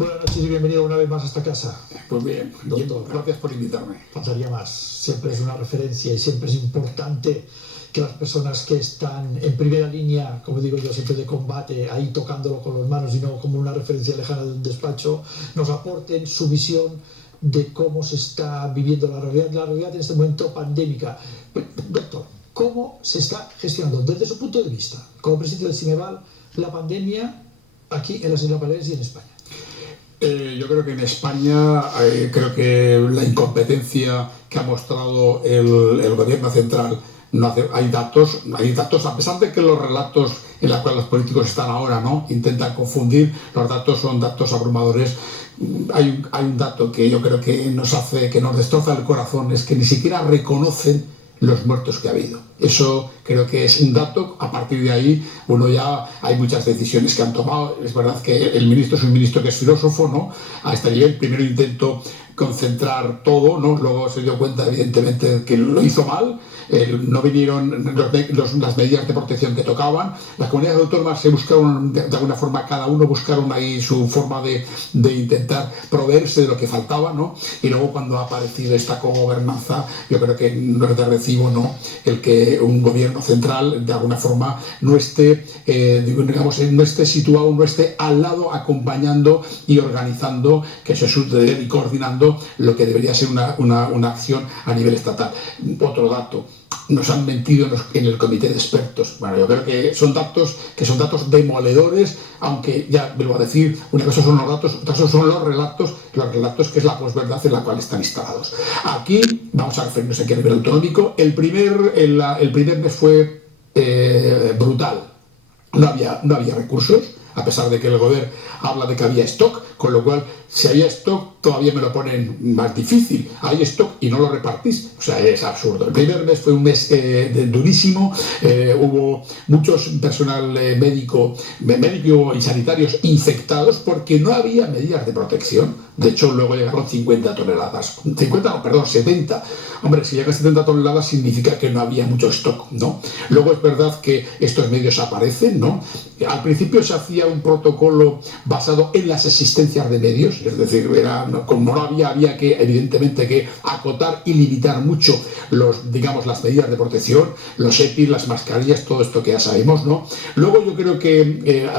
Buenas noches y bienvenido una vez más a esta casa. Pues bien, Doctor, gracias por invitarme. Faltaría más. Siempre es una referencia y siempre es importante que las personas que están en primera línea, como digo yo, siempre de combate, ahí tocándolo con las manos y no como una referencia lejana de un despacho, nos aporten su visión de cómo se está viviendo la realidad en este momento pandémica. Doctor, ¿cómo se está gestionando desde su punto de vista, como presidente del CIMEVAL, la pandemia aquí en las Islas Baleares y en España? Yo creo que en España, creo que la incompetencia que ha mostrado el gobierno central, hay datos, a pesar de que los relatos en los cuales los políticos están ahora, ¿no?, intentan confundir, los datos son datos abrumadores. Hay un dato que yo creo que nos destroza el corazón, es que ni siquiera reconocen los muertos que ha habido. Eso creo que es un dato. A partir de ahí, hay muchas decisiones que han tomado. Es verdad que el ministro es un ministro que es filósofo, ¿no? A este nivel, primero intentó concentrar todo, ¿no? Luego se dio cuenta, evidentemente, que lo hizo mal. No vinieron las medidas de protección que tocaban. Las comunidades autónomas se buscaron, de alguna forma, cada uno buscaron ahí su forma de intentar proveerse de lo que faltaba, ¿no? Y luego, cuando ha aparecido esta cogobernanza, yo creo que no es de recibo, ¿no?, el que un gobierno central, de alguna forma, no esté situado, no esté al lado, acompañando y organizando, que se sucede, y coordinando lo que debería ser una acción a nivel estatal. Otro dato: nos han mentido en el comité de expertos. Bueno, yo creo que son datos demoledores, aunque ya vuelvo a decir, una cosa son los datos, otra cosa son los relatos, que es la posverdad en la cual están instalados. Aquí, vamos a referirnos aquí a nivel autonómico, el primer mes fue brutal. No había recursos, a pesar de que el gobierno habla de que había stock, con lo cual, si había stock, todavía me lo ponen más difícil. Hay stock y no lo repartís. O sea, es absurdo. El primer mes fue un mes durísimo. Hubo muchos personal médico y sanitarios infectados porque no había medidas de protección. De hecho, luego llegaron 50 toneladas. 70. Hombre, si llegan 70 toneladas significa que no había mucho stock, ¿no? Luego es verdad que estos medios aparecen, ¿no? Al principio se hacía un protocolo basado en las existencias de medios, es decir, como no había que, evidentemente, que acotar y limitar mucho las medidas de protección, los EPIs, las mascarillas, todo esto que ya sabemos, ¿no? Luego yo creo que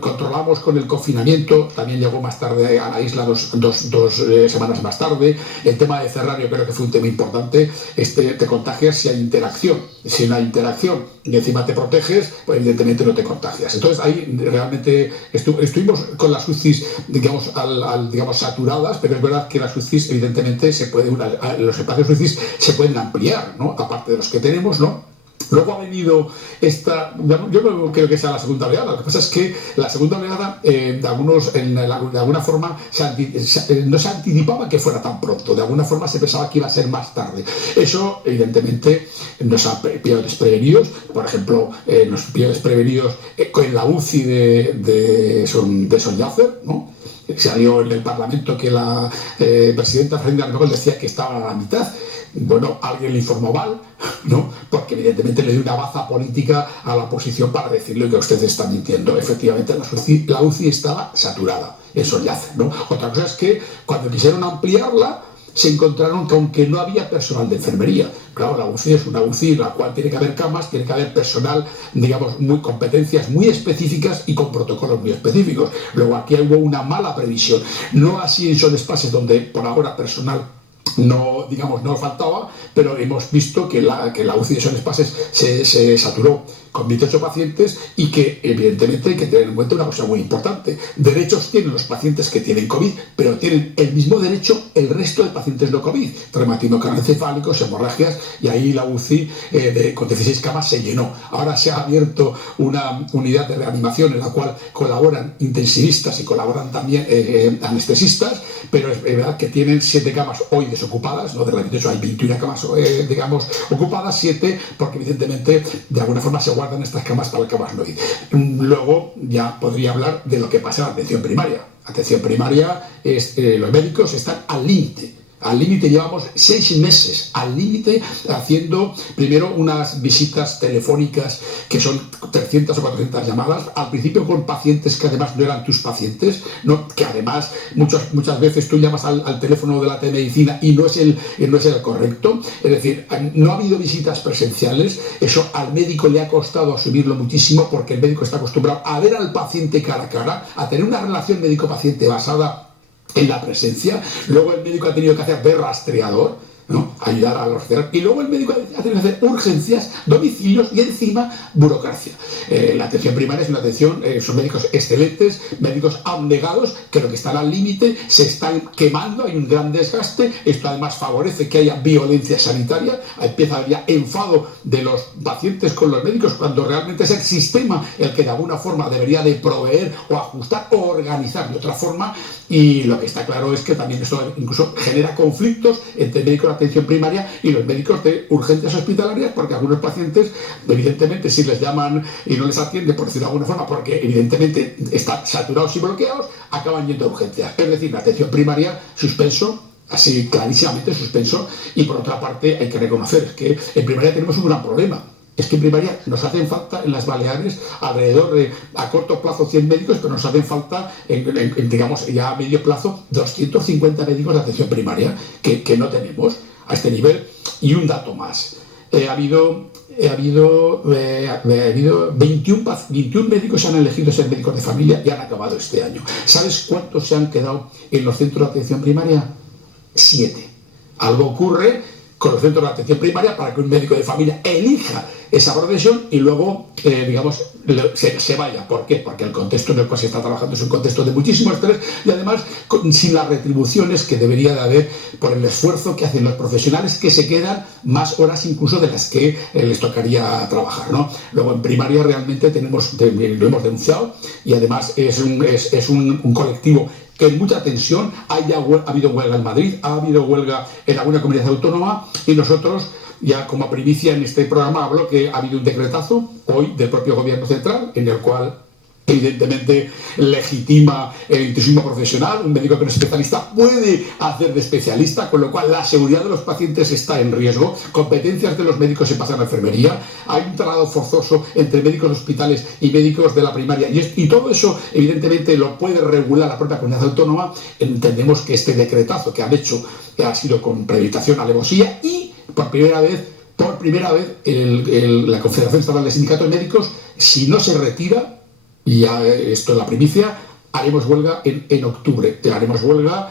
controlamos con el confinamiento, también llegó más tarde a la isla dos semanas más tarde. El tema de cerrar, yo creo que fue un tema importante. Te contagias si hay interacción. Si no hay interacción y encima te proteges, pues evidentemente no te contagias. Entonces ahí realmente estuvimos con las UCIs, digamos, saturadas, pero es verdad que las UCIs, evidentemente, los espacios UCIs se pueden ampliar, ¿no?, aparte de los que tenemos, ¿no? Luego ha venido yo no creo que sea la segunda oleada. Lo que pasa es que la segunda oleada, de alguna forma, no se anticipaba que fuera tan pronto. De alguna forma se pensaba que iba a ser más tarde. Eso, evidentemente, nos ha pillado desprevenidos. Por ejemplo, nos pilló desprevenidos con la UCI de Son-Llàcer, ¿no? Salió en el Parlamento que la presidenta Fernández Armengol decía que estaba a la mitad. Bueno, alguien le informó mal, ¿no?, porque evidentemente le dio una baza política a la oposición para decirle que ustedes están mintiendo. Efectivamente, la UCI estaba saturada, eso ya hace, ¿no? Otra cosa es que cuando quisieron ampliarla, se encontraron que, aunque no había personal de enfermería, claro, la UCI es una UCI en la cual tiene que haber camas, tiene que haber personal, digamos, competencias muy específicas y con protocolos muy específicos. Luego aquí hubo una mala previsión, no así en Son Espases, donde por ahora personal no faltaba, pero hemos visto que la UCI de Son Espases se saturó con 28 pacientes y que, evidentemente, hay que tener en cuenta una cosa muy importante. Derechos tienen los pacientes que tienen COVID, pero tienen el mismo derecho el resto de pacientes no COVID, traumatismos craneoencefálicos, hemorragias, y ahí la UCI con 16 camas se llenó. Ahora se ha abierto una unidad de reanimación en la cual colaboran intensivistas y colaboran también anestesistas, pero es verdad que tienen 7 camas hoy desocupadas, ¿no? De las 28 hay 21 camas, ocupadas, 7, porque evidentemente, de alguna forma, se guardan estas camas para el camas-noid. Luego ya podría hablar de lo que pasa en la atención primaria. Atención primaria los médicos están al límite. al límite llevamos 6 meses, al límite, haciendo primero unas visitas telefónicas que son 300 o 400 llamadas, al principio con pacientes que además no eran tus pacientes, ¿no? Que además muchas veces tú llamas al teléfono de la telemedicina y no es el correcto. Es decir, no ha habido visitas presenciales, eso al médico le ha costado asumirlo muchísimo porque el médico está acostumbrado a ver al paciente cara a cara, a tener una relación médico-paciente basada en la presencia. Luego el médico ha tenido que hacer de rastreador, ¿no? Ayudar a los cerros, y luego el médico ha tenido que hacer urgencias, domicilios y encima burocracia. La atención primaria es una atención, son médicos excelentes, médicos abnegados, que lo que están al límite se están quemando, hay un gran desgaste. Esto además favorece que haya violencia sanitaria, empieza a haber ya enfado de los pacientes con los médicos, cuando realmente es el sistema el que de alguna forma debería de proveer o ajustar o organizar de otra forma. Y lo que está claro es que también esto incluso genera conflictos entre médicos de atención primaria y los médicos de urgencias hospitalarias, porque algunos pacientes, evidentemente, si les llaman y no les atienden, por decirlo de alguna forma, porque evidentemente están saturados y bloqueados, acaban yendo a urgencias. Es decir, la atención primaria, suspenso, así clarísimamente suspenso. Y por otra parte hay que reconocer que en primaria tenemos un gran problema. Es que en primaria nos hacen falta en las Baleares alrededor de, a corto plazo, 100 médicos, pero nos hacen falta, digamos, ya a medio plazo, 250 médicos de atención primaria que no tenemos a este nivel. Y un dato más. Ha habido 21 médicos que han elegido ser médicos de familia y han acabado este año. ¿Sabes cuántos se han quedado en los centros de atención primaria? 7. Algo ocurre con los centros de atención primaria para que un médico de familia elija esa profesión y luego, digamos, se vaya. ¿Por qué? Porque el contexto en el cual se está trabajando es un contexto de muchísimo estrés y además sin las retribuciones que debería de haber por el esfuerzo que hacen los profesionales, que se quedan más horas incluso de las que les tocaría trabajar, ¿no? Luego en primaria realmente lo hemos denunciado y además es un colectivo que en mucha tensión. Ha habido huelga en Madrid, ha habido huelga en alguna comunidad autónoma y nosotros, ya como primicia en este programa, hablo que ha habido un decretazo hoy del propio gobierno central en el cual evidentemente legitima el intrusismo profesional. Un médico que no es especialista puede hacer de especialista, con lo cual la seguridad de los pacientes está en riesgo. Competencias de los médicos se pasan a la enfermería. Hay un traslado forzoso entre médicos de hospitales y médicos de la primaria y todo eso evidentemente lo puede regular la propia comunidad autónoma. Entendemos que este decretazo que han hecho ha sido con premeditación, alevosía, y por primera vez la Confederación Estatal de Sindicatos Médicos, si no se retira, y ya esto es la primicia, haremos huelga en octubre. Haremos huelga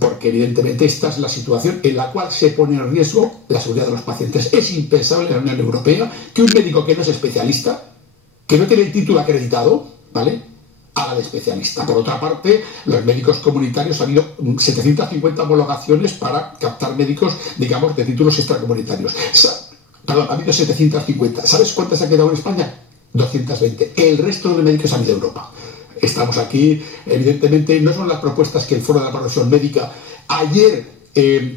porque evidentemente esta es la situación en la cual se pone en riesgo la seguridad de los pacientes. Es impensable en la Unión Europea que un médico que no es especialista, que no tiene el título acreditado, ¿vale?, haga de especialista. Por otra parte, los médicos comunitarios, ha habido 750 homologaciones para captar médicos, digamos, de títulos extracomunitarios. Perdón, ha habido 750. ¿Sabes cuántas ha quedado en España? 220. El resto de los médicos han ido a Europa. Estamos aquí, evidentemente, no son las propuestas que el Foro de la Profesión Médica ayer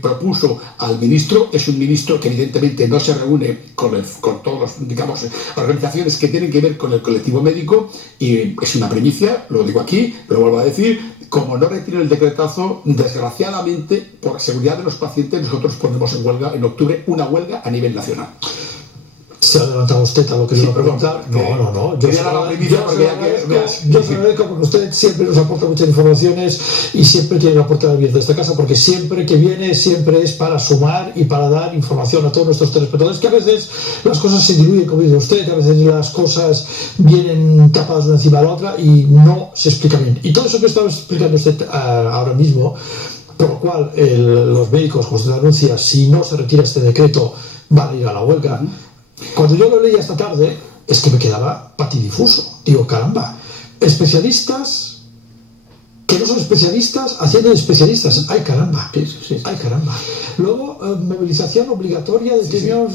propuso al ministro. Es un ministro que evidentemente no se reúne con todos los, digamos, organizaciones que tienen que ver con el colectivo médico, y es una primicia, lo digo aquí, lo vuelvo a decir, como no retiro el decretazo, desgraciadamente, por seguridad de los pacientes, nosotros ponemos en huelga en octubre, una huelga a nivel nacional. Se ha adelantado usted a lo que le iba a preguntar. No. Yo se lo agradezco porque usted siempre nos aporta muchas informaciones y siempre tiene la puerta abierta de esta casa, porque siempre que viene, siempre es para sumar y para dar información a todos nuestros telespectadores, que a veces las cosas se diluyen, como dice usted, a veces las cosas vienen tapadas una encima de la otra y no se explica bien. Y todo eso que estaba explicando usted ahora mismo, por lo cual los médicos, como usted anuncia, si no se retira este decreto, van a ir a la huelga. Cuando yo lo leía esta tarde, es que me quedaba patidifuso. Digo, caramba, especialistas que no son especialistas haciendo de especialistas. ¡Ay, caramba! Sí. ¡Ay, caramba! Luego, movilización obligatoria de términos...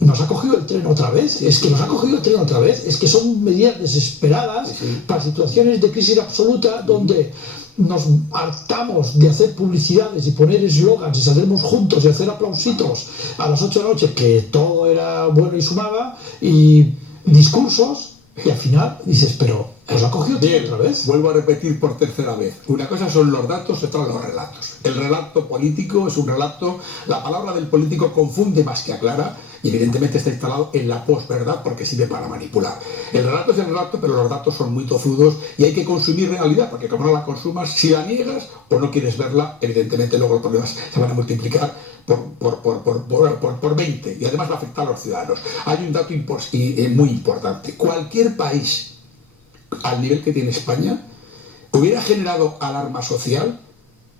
¿Nos ha cogido el tren otra vez? Es que nos ha cogido el tren otra vez. Es que son medidas desesperadas para situaciones de crisis absoluta donde nos hartamos de hacer publicidades y poner eslogans y saldremos juntos y hacer aplausitos a las 8 de la noche, que todo era bueno y sumaba, y discursos, y al final dices, pero Pues ha cogido Bien, otra vez. Vuelvo a repetir por tercera vez. Una cosa son los datos, otra los relatos. El relato político es un relato, la palabra del político confunde más que aclara y evidentemente está instalado en la posverdad porque sirve para manipular. El relato es el relato, pero los datos son muy tozudos y hay que consumir realidad, porque como no la consumas, si la niegas o no quieres verla, evidentemente luego los problemas se van a multiplicar por 20 y además va a afectar a los ciudadanos. Hay un dato muy importante. Cualquier país al nivel que tiene España, hubiera generado alarma social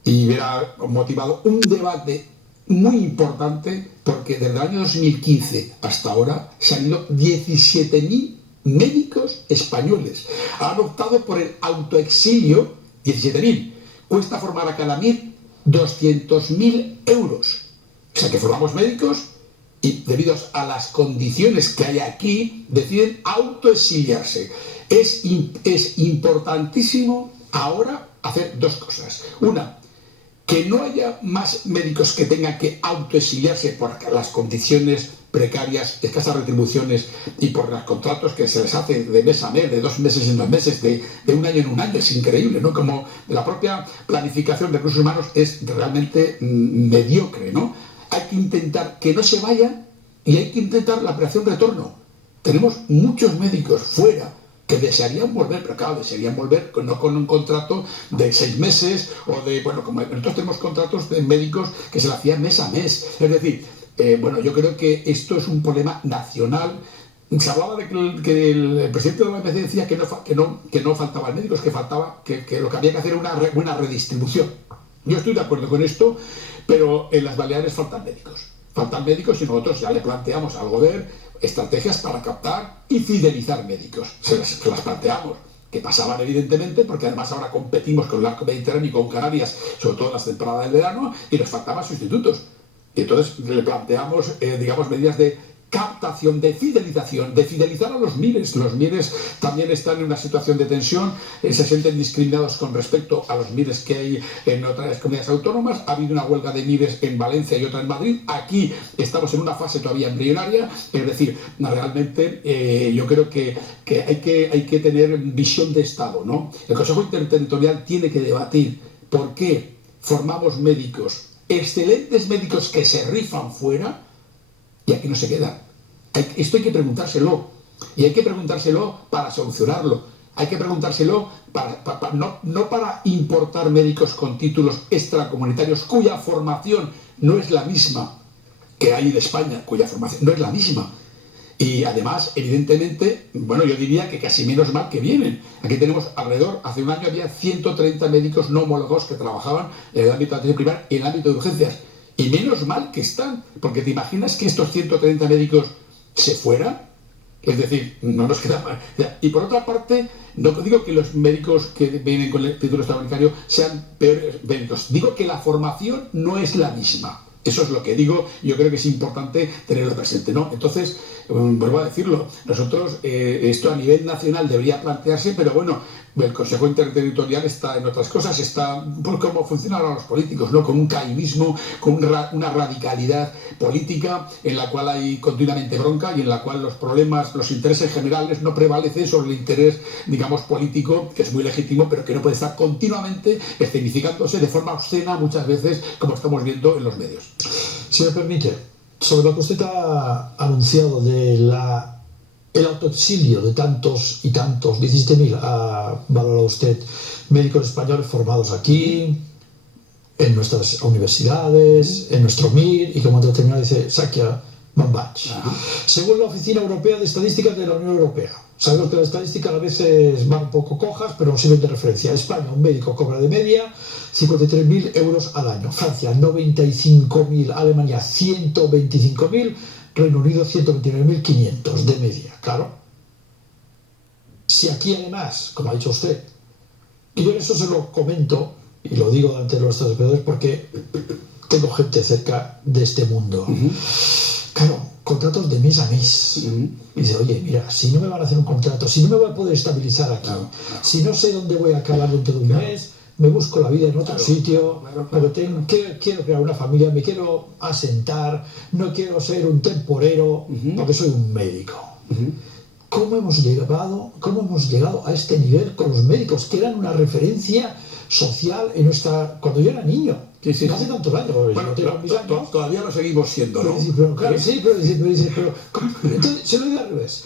y hubiera motivado un debate muy importante, porque desde el año 2015 hasta ahora se han ido 17.000 médicos españoles. Han optado por el autoexilio, 17.000. Cuesta formar a cada 1.000 200.000 euros. O sea que formamos médicos y debido a las condiciones que hay aquí, deciden autoexiliarse. Es importantísimo ahora hacer dos cosas. Una, que no haya más médicos que tengan que autoexiliarse por las condiciones precarias, escasas retribuciones y por los contratos que se les hace de mes a mes, de 2 meses en 2 meses, de un año en un año. Es increíble, ¿no? Como la propia planificación de recursos humanos es realmente mediocre, ¿no? Hay que intentar que no se vayan y hay que intentar la operación retorno. Tenemos muchos médicos fuera que desearían volver, pero claro, desearían volver no con un contrato de 6 meses o de, bueno, como nosotros tenemos contratos de médicos que se lo hacían mes a mes. Es decir, bueno, yo creo que esto es un problema nacional. Se hablaba de que el presidente de la OMC decía que no faltaban médicos, que faltaba, que lo que había que hacer era una redistribución. Yo estoy de acuerdo con esto, pero en las Baleares faltan médicos. Faltan médicos y nosotros ya le planteamos al gobierno estrategias para captar y fidelizar médicos. Se las planteamos, que pasaban evidentemente, porque además ahora competimos con el arco mediterráneo y con Canarias, sobre todo en las temporadas del verano, y nos faltaban sustitutos. Y entonces le planteamos, digamos, medidas de captación, de fidelización, de fidelizar a los MIRES. Los MIRES también están en una situación de tensión, se sienten discriminados con respecto a los MIRES que hay en otras comunidades autónomas. Ha habido una huelga de MIRES en Valencia y otra en Madrid. Aquí estamos en una fase todavía embrionaria, es decir, realmente yo creo que hay que tener visión de Estado, ¿no? El Consejo Interterritorial tiene que debatir por qué formamos médicos, excelentes médicos que se rifan fuera, y aquí no se quedan. Esto hay que preguntárselo. Y hay que preguntárselo para solucionarlo. Hay que preguntárselo no para importar médicos con títulos extracomunitarios cuya formación no es la misma que hay de España, cuya formación no es la misma. Y además, evidentemente, bueno, yo diría que casi menos mal que vienen. Aquí tenemos alrededor, hace un año había 130 médicos no homologados que trabajaban en el ámbito de atención primaria y en el ámbito de urgencias. Y menos mal que están, porque te imaginas que estos 130 médicos se fueran, es decir, no nos queda mal. Y por otra parte, no digo que los médicos que vienen con el título extraordinario sean peores médicos, digo que la formación no es la misma. Eso es lo que digo, yo creo que es importante tenerlo presente, ¿no? Entonces, vuelvo a decirlo, nosotros, esto a nivel nacional debería plantearse, pero bueno, el Consejo Interterritorial está en otras cosas, está por cómo funcionan ahora los políticos, ¿no? Con un caínismo, con una radicalidad política en la cual hay continuamente bronca y en la cual los problemas, los intereses generales no prevalecen sobre el interés, digamos, político, que es muy legítimo, pero que no puede estar continuamente escenificándose de forma obscena muchas veces, como estamos viendo en los medios. Si me permite, sobre lo que usted ha anunciado de el autoexilio de tantos y tantos, 17.000 ha valorado usted médicos españoles formados aquí, en nuestras universidades, en nuestro MIR, y como terminado dice, Sakia Mambach. Según la Oficina Europea de Estadísticas de la Unión Europea, sabemos que las estadísticas a veces van un poco cojas, pero nos sirven de referencia. España, un médico cobra de media 53.000 euros al año. Francia, 95.000. Alemania, 125.000. Reino Unido, 129.500 de media. Claro. Si aquí además, como ha dicho usted, y yo eso se lo comento, y lo digo delante de nuestros espectadores porque tengo gente cerca de este mundo. Claro, contratos de mes a mes. Y dice, oye, mira, si no me van a hacer un contrato, si no me voy a poder estabilizar aquí, si no sé dónde voy a acabar dentro de un mes, me busco la vida en otro sitio, porque quiero crear una familia, me quiero asentar, no quiero ser un temporero, porque soy un médico. cómo hemos llegado a este nivel con los médicos, que eran una referencia social cuando yo era niño. Sí, sí, no hace tantos años. Bueno, todavía lo seguimos siendo, ¿no? Pero, claro, sí, pero entonces se lo digo al revés.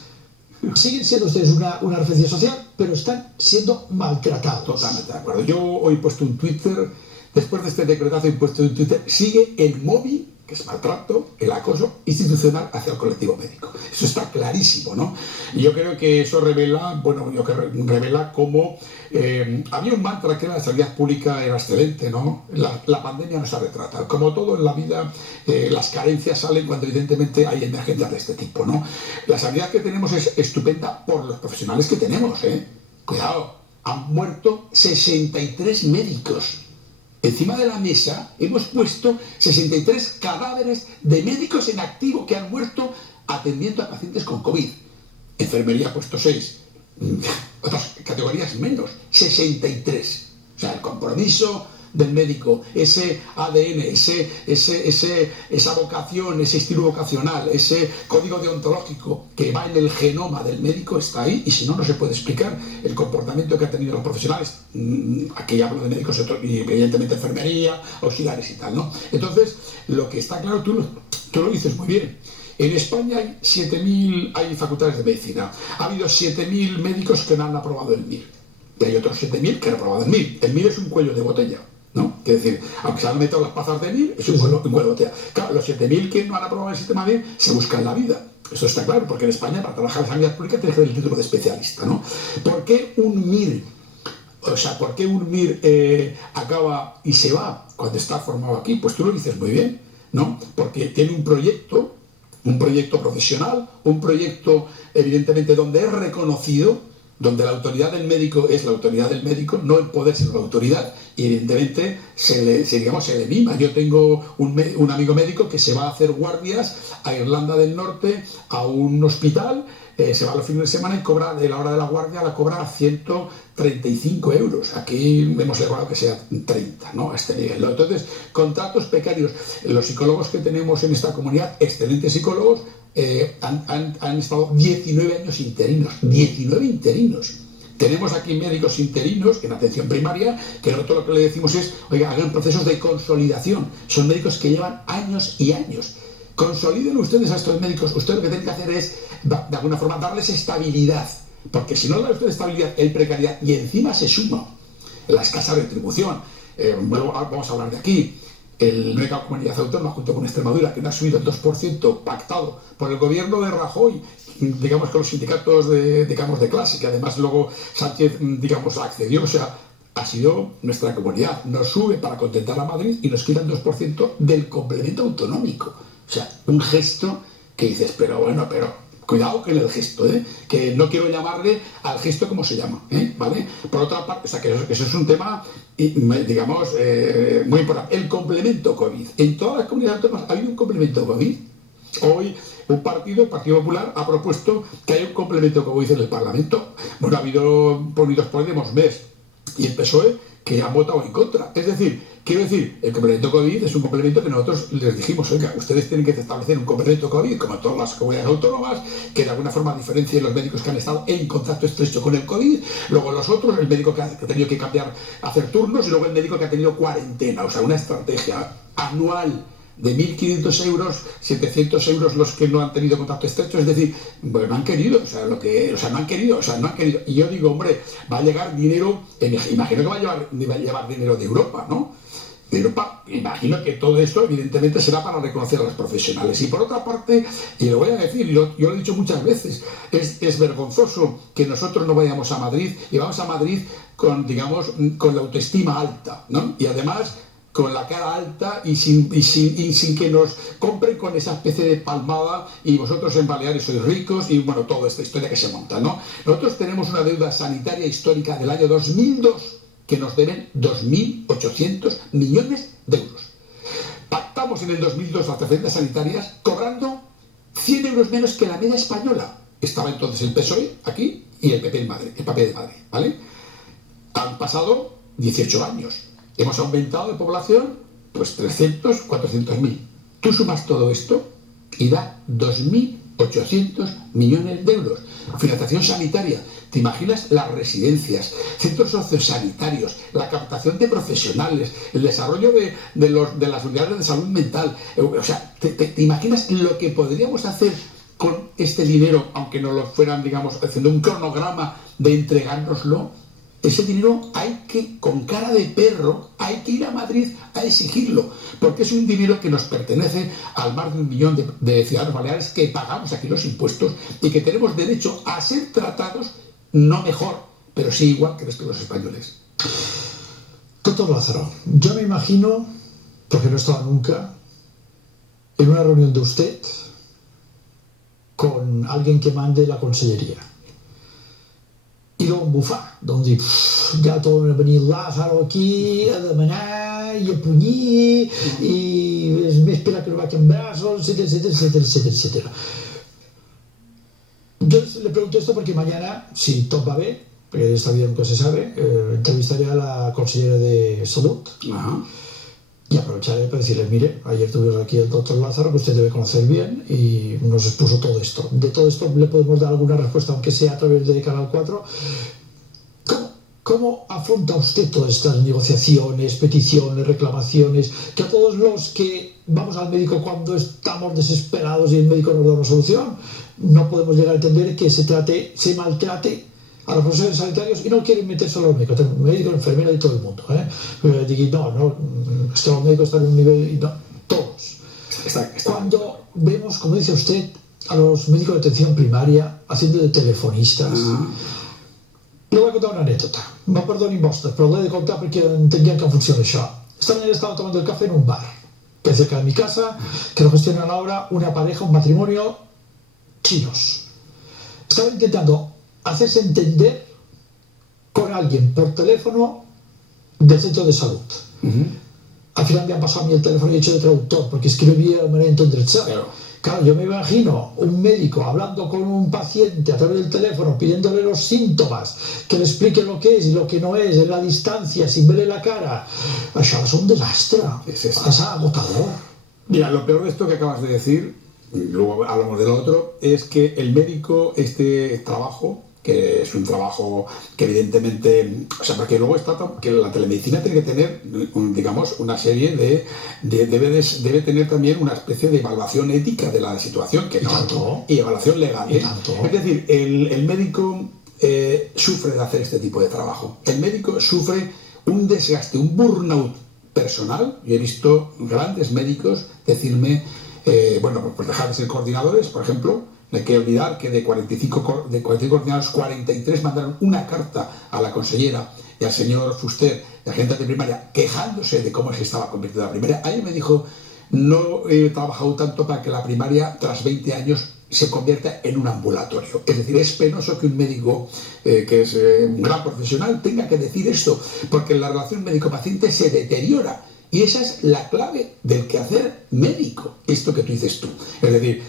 Siguen siendo ustedes una referencia social, pero están siendo maltratados. Totalmente de acuerdo. Yo hoy he puesto un Twitter, después de este decretazo he puesto un Twitter, sigue el móvil, que es maltrato, el acoso institucional hacia el colectivo médico. Eso está clarísimo, ¿no? Y yo creo que eso revela cómo había un mantra que la sanidad pública era excelente, ¿no? La pandemia nos ha retratado. Como todo en la vida, las carencias salen cuando evidentemente hay emergencias de este tipo, ¿no? La sanidad que tenemos es estupenda por los profesionales que tenemos, ¿eh? Cuidado, han muerto 63 médicos. Encima de la mesa hemos puesto 63 cadáveres de médicos en activo que han muerto atendiendo a pacientes con COVID. Enfermería ha puesto 6. Otras categorías menos, 63. O sea, el compromiso del médico, ese ADN, esa vocación, ese estilo vocacional, ese código deontológico que va en el genoma del médico está ahí, y si no, no se puede explicar el comportamiento que han tenido los profesionales. Aquí hablo de médicos y evidentemente enfermería, auxiliares y tal, ¿no? Entonces, lo que está claro, tú lo dices muy bien. En España hay 7.000 facultades de medicina. Ha habido 7.000 médicos que no han aprobado el MIR. Y hay otros 7.000 que han aprobado el MIR. El MIR es un cuello de botella, ¿no? Es decir, aunque se han metido las plazas de MIR, es un cuello de botella. Claro, los 7.000 que no han aprobado el sistema MIR se buscan la vida. Eso está claro, porque en España, para trabajar en sanidad pública, tienes que tener el título de especialista, ¿no? ¿Por qué un MIR? O sea, ¿por qué un MIR acaba y se va cuando está formado aquí? Pues tú lo dices muy bien, ¿no? Porque tiene un proyecto profesional, un proyecto evidentemente donde es reconocido, donde la autoridad del médico es la autoridad del médico, no el poder sino la autoridad, y evidentemente se le mima. Yo tengo un amigo médico que se va a hacer guardias a Irlanda del Norte, a un hospital, se va los fines de semana y cobra, de la hora de la guardia la cobra a 135 euros. Aquí hemos logrado que sea 30, ¿no? A este nivel, ¿no? Entonces, contratos precarios. Los psicólogos que tenemos en esta comunidad, excelentes psicólogos, han estado 19 años interinos. 19 interinos. Tenemos aquí médicos interinos en atención primaria, que nosotros lo que le decimos es, oiga, hagan procesos de consolidación. Son médicos que llevan años y años. Consoliden ustedes a estos médicos. Ustedes lo que tienen que hacer es, de alguna forma, darles estabilidad. Porque si no le dan ustedes estabilidad, hay precariedad. Y encima se suma la escasa retribución. Vamos a hablar de aquí. La única comunidad autónoma, junto con Extremadura, que no ha subido el 2% pactado por el gobierno de Rajoy, digamos, con los sindicatos de clase, que además luego Sánchez, digamos, accedió. O sea, ha sido nuestra comunidad. Nos sube para contentar a Madrid y nos quita el 2% del complemento autonómico. O sea, un gesto que dices, pero cuidado con el gesto, que no quiero llamarle al gesto como se llama, ¿vale? Por otra parte, o sea, que eso es un tema, digamos, muy importante. El complemento COVID. En todas las comunidades autónomas ha habido un complemento COVID. Hoy el Partido Popular, ha propuesto que haya un complemento COVID en el Parlamento. Bueno, ha habido Unidos Podemos, MES y el PSOE, que han votado en contra. Es decir, quiero decir, el complemento COVID es un complemento que nosotros les dijimos, oiga, ustedes tienen que establecer un complemento COVID, como en todas las comunidades autónomas, que de alguna forma diferencie los médicos que han estado en contacto estrecho con el COVID, luego los otros, el médico que ha tenido que cambiar, hacer turnos, y luego el médico que ha tenido cuarentena. O sea, una estrategia anual de 1.500 euros, 700 euros los que no han tenido contacto estrecho. Es decir, pues no han querido, no han querido. Y yo digo, hombre, va a llegar dinero, imagino que va a llevar dinero de Europa, ¿no? De Europa, imagino que todo esto evidentemente será para reconocer a los profesionales. Y por otra parte, y lo voy a decir, yo lo he dicho muchas veces, es vergonzoso que nosotros no vayamos a Madrid, y vamos a Madrid con, digamos, con la autoestima alta, ¿no? Y además con la cara alta y sin que nos compren con esa especie de palmada, y vosotros en Baleares sois ricos, y bueno, toda esta historia que se monta, ¿no? Nosotros tenemos una deuda sanitaria histórica del año 2002 que nos deben 2.800 millones de euros. Pactamos en el 2002 las referencias sanitarias cobrando 100 euros menos que la media española. Estaba entonces el PSOE aquí y el PP de Madrid, ¿vale? Han pasado 18 años. Hemos aumentado de población, pues 300, 400.000. Tú sumas todo esto y da 2.000 800 millones de euros. Financiación sanitaria. ¿Te imaginas las residencias, centros sociosanitarios, la captación de profesionales, el desarrollo de las unidades de salud mental? O sea, ¿te imaginas lo que podríamos hacer con este dinero, aunque nos lo fueran, digamos, haciendo un cronograma de entregárnoslo? Ese dinero hay que, con cara de perro, hay que ir a Madrid a exigirlo, porque es un dinero que nos pertenece al más de 1 millón de ciudadanos baleares que pagamos aquí los impuestos y que tenemos derecho a ser tratados, no mejor, pero sí igual que el resto de los españoles. Doctor Lázaro, yo me imagino, porque no he estado nunca, en una reunión de usted con alguien que mande la consellería. I d'on bufar, d'on dir, ja torna a venir Lázaro aquí a demanar i a punyir i és més per que no vaig en braços, etcétera. Yo le pregunto esto porque mañana, si todo va bien, porque está bien que se sabe, entrevistaré a la consellera de Salud. Ajá. Y aprovecharé para decirle, mire, ayer tuvimos aquí el doctor Lázaro, que usted debe conocer bien, y nos expuso todo esto. De todo esto le podemos dar alguna respuesta, aunque sea a través de Canal 4. ¿Cómo afronta usted todas estas negociaciones, peticiones, reclamaciones, que a todos los que vamos al médico cuando estamos desesperados y el médico nos da una solución, no podemos llegar a entender que se maltrate a los profesionales sanitarios y no quieren meterse a los médicos, enfermeras y todo el mundo, no, es que los médicos están en un nivel y no, todos. Cuando vemos, como dice usted, a los médicos de atención primaria haciendo de telefonistas, le voy a contar una anécdota, me perdonin vostres, però l'he de contar perquè entenguem com funciona això. Esta mañana estaba tomando el café en un bar, que es cerca de mi casa, que lo gestiona ahora una pareja, un matrimonio chinos. Estaba intentando hacerse entender con alguien por teléfono del centro de salud. Al final me han pasado a mí el teléfono y he hecho de traductor, porque escribía de manera entenderse. Claro, yo me imagino un médico hablando con un paciente a través del teléfono, pidiéndole los síntomas, que le explique lo que es y lo que no es, en la distancia, sin verle la cara. Això es un desastre, es agotador. Mira, lo peor de esto que acabas de decir, y luego hablamos del otro, es que el médico, este trabajo, que es un trabajo que evidentemente, o sea, porque luego está que la telemedicina tiene que tener, digamos, una serie debe tener también una especie de evaluación ética de la situación, que y evaluación legal. Es decir, el médico sufre de hacer este tipo de trabajo. El médico sufre un desgaste, un burnout personal. Yo he visto grandes médicos decirme, pues dejar de ser coordinadores, por ejemplo. No hay que olvidar que de 45 coordinadores, 43 mandaron una carta a la consellera y al señor Fuster, el agente de primaria, quejándose de cómo se estaba convirtiendo la primaria. Ayer me dijo, no he trabajado tanto para que la primaria, tras 20 años, se convierta en un ambulatorio. Es decir, es penoso que un médico, que es un gran profesional, tenga que decir esto, porque la relación médico-paciente se deteriora. Y esa es la clave del quehacer médico, esto que tú dices tú. Es decir,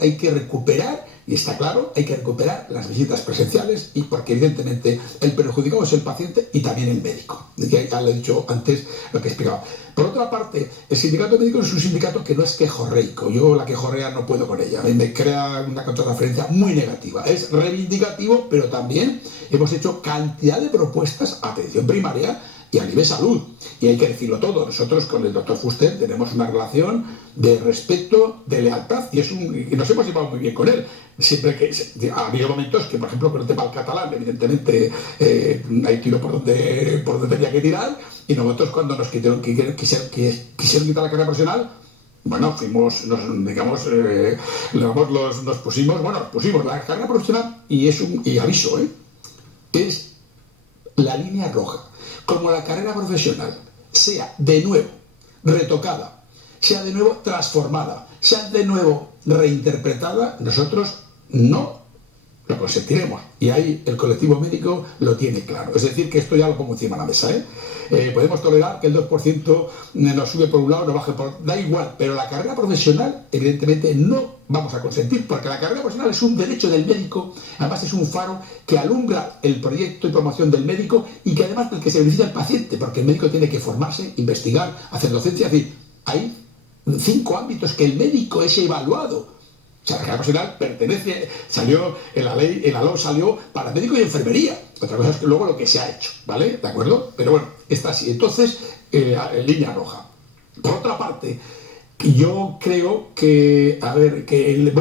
hay que recuperar, y está claro, hay que recuperar las visitas presenciales, y porque evidentemente el perjudicado es el paciente y también el médico. Ya lo he dicho antes, lo que explicaba. Por otra parte, el sindicato médico es un sindicato que no es quejorreico. Yo la quejorrea no puedo con ella. Me crea una contrarreferencia muy negativa. Es reivindicativo, pero también hemos hecho cantidad de propuestas a atención primaria y a nivel salud. Y hay que decirlo todo. Nosotros con el doctor Fuster tenemos una relación de respeto, de lealtad, y nos hemos llevado muy bien con él. Siempre que ha habido momentos que, por ejemplo, con el tema del catalán, evidentemente hay tiro por donde tenía que tirar, y nosotros cuando nos quisieron quitar la carrera profesional, bueno, nos pusimos la carrera profesional, y aviso, es la línea roja. Como la carrera profesional sea de nuevo retocada, sea de nuevo transformada, sea de nuevo reinterpretada, nosotros no lo consentiremos. Y ahí el colectivo médico lo tiene claro. Es decir, que esto ya lo pongo encima de la mesa. Podemos tolerar que el 2% nos sube por un lado, nos baje por... Da igual, pero la carrera profesional, evidentemente, no vamos a consentir, porque la carrera profesional es un derecho del médico, además es un faro que alumbra el proyecto y promoción del médico, y que además del que se beneficia el paciente, porque el médico tiene que formarse, investigar, hacer docencia. Es decir, hay 5 ámbitos que el médico es evaluado O sea, la carrera profesional pertenece, salió en la ley, en la LOE salió para médico y enfermería. Otra cosa es que luego lo que se ha hecho, ¿vale? ¿De acuerdo? Pero bueno, está así. Entonces, en línea roja. Por otra parte, yo creo que, a ver, que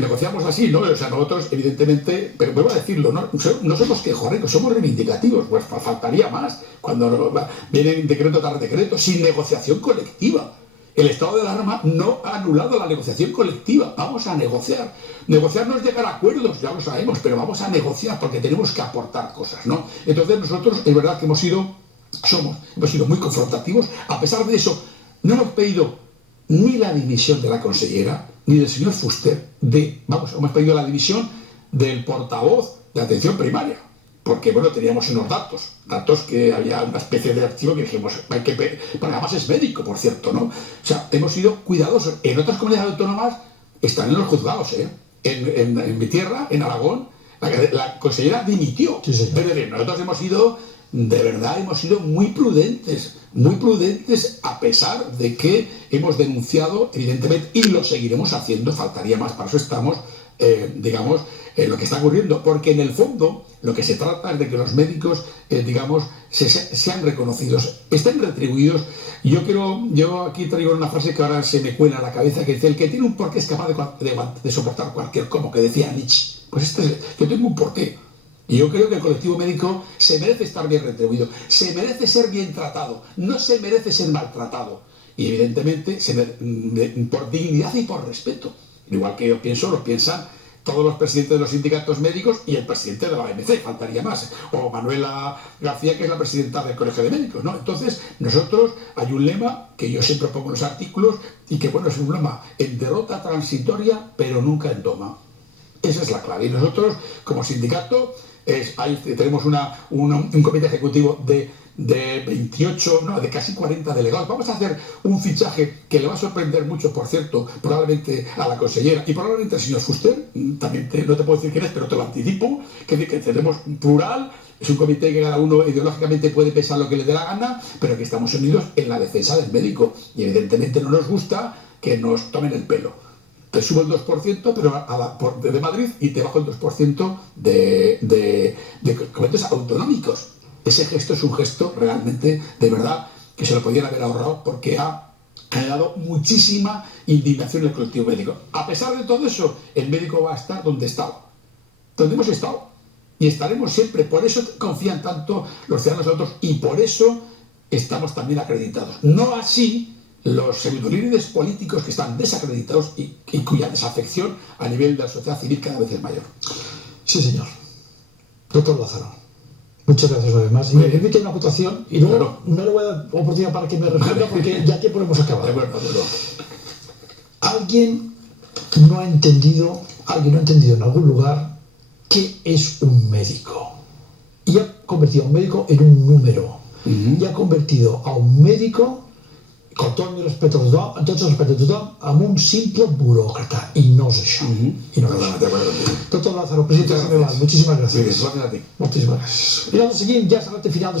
negociamos así, ¿no? O sea, nosotros, evidentemente, pero vuelvo a decirlo, no somos quejorrecos, somos reivindicativos, pues faltaría más cuando vienen decreto tras decreto, sin negociación colectiva. El estado de alarma no ha anulado la negociación colectiva. Vamos a negociar. Negociar no es llegar a acuerdos, ya lo sabemos, pero vamos a negociar porque tenemos que aportar cosas, ¿no? Entonces nosotros, es verdad que hemos sido muy confrontativos. A pesar de eso, no hemos pedido ni la dimisión de la consellera, ni del señor Fuster, hemos pedido la dimisión del portavoz de atención primaria. Porque, bueno, teníamos unos datos que había una especie de archivo que dijimos, porque además es médico, por cierto, ¿no? O sea, hemos sido cuidadosos. En otras comunidades autónomas están en los juzgados, ¿eh? En mi tierra, en Aragón, la consellera dimitió. Sí, señor. Es decir, nosotros hemos sido muy prudentes, a pesar de que hemos denunciado, evidentemente, y lo seguiremos haciendo, faltaría más, para eso estamos, lo que está ocurriendo, porque en el fondo lo que se trata es de que los médicos, sean reconocidos, estén retribuidos. Yo aquí traigo una frase que ahora se me cuela a la cabeza, que dice: el que tiene un porqué es capaz de soportar cualquier cómo, que decía Nietzsche. Pues yo tengo un porqué. Y yo creo que el colectivo médico se merece estar bien retribuido, se merece ser bien tratado, no se merece ser maltratado. Y evidentemente, por dignidad y por respeto. Igual que yo pienso, lo piensan todos los presidentes de los sindicatos médicos y el presidente de la OMC, faltaría más, o Manuela García, que es la presidenta del Colegio de Médicos, ¿no? Entonces, nosotros, hay un lema que yo siempre pongo en los artículos y que, bueno, es un lema: en derrota transitoria, pero nunca en toma. Esa es la clave. Y nosotros, como sindicato, tenemos un comité ejecutivo de 28, no, de casi 40 delegados. Vamos a hacer un fichaje que le va a sorprender mucho, por cierto, probablemente a la consellera y probablemente al señor Fuster. También no te puedo decir quién es, pero te lo anticipo, que tenemos plural. Es un comité que cada uno ideológicamente puede pensar lo que le dé la gana, pero que estamos unidos en la defensa del médico. Y evidentemente no nos gusta que nos tomen el pelo. Te subo el 2%, pero de Madrid, y te bajo el 2% de comités autonómicos. Ese gesto es un gesto realmente, de verdad, que se lo podían haber ahorrado, porque ha generado muchísima indignación en el colectivo médico. A pesar de todo eso, el médico va a estar donde estaba, donde hemos estado, y estaremos siempre. Por eso confían tanto los ciudadanos nosotros, y por eso estamos también acreditados. No así los pseudolíderes políticos, que están desacreditados y cuya desafección a nivel de la sociedad civil cada vez es mayor. Sí, señor. Doctor Lázaro, muchas gracias una vez más. Y me permite una votación, y luego Claro. no le voy a dar oportunidad para que me responda, porque ya tiempo hemos acabado. De acuerdo. Alguien no ha entendido en algún lugar qué es un médico. Y ha convertido a un médico en un número. Y ha convertido a un médico, con tot el respecte a tothom, amb tots els respectes a tothom, amb un simple buròcrata. I no és això. I no és això. Doctor Lázaro, presidente de la CMVAL, muchísimas gracias. Gracias a ti. Muchísimas gracias. Y ahora seguimos ya esta parte final de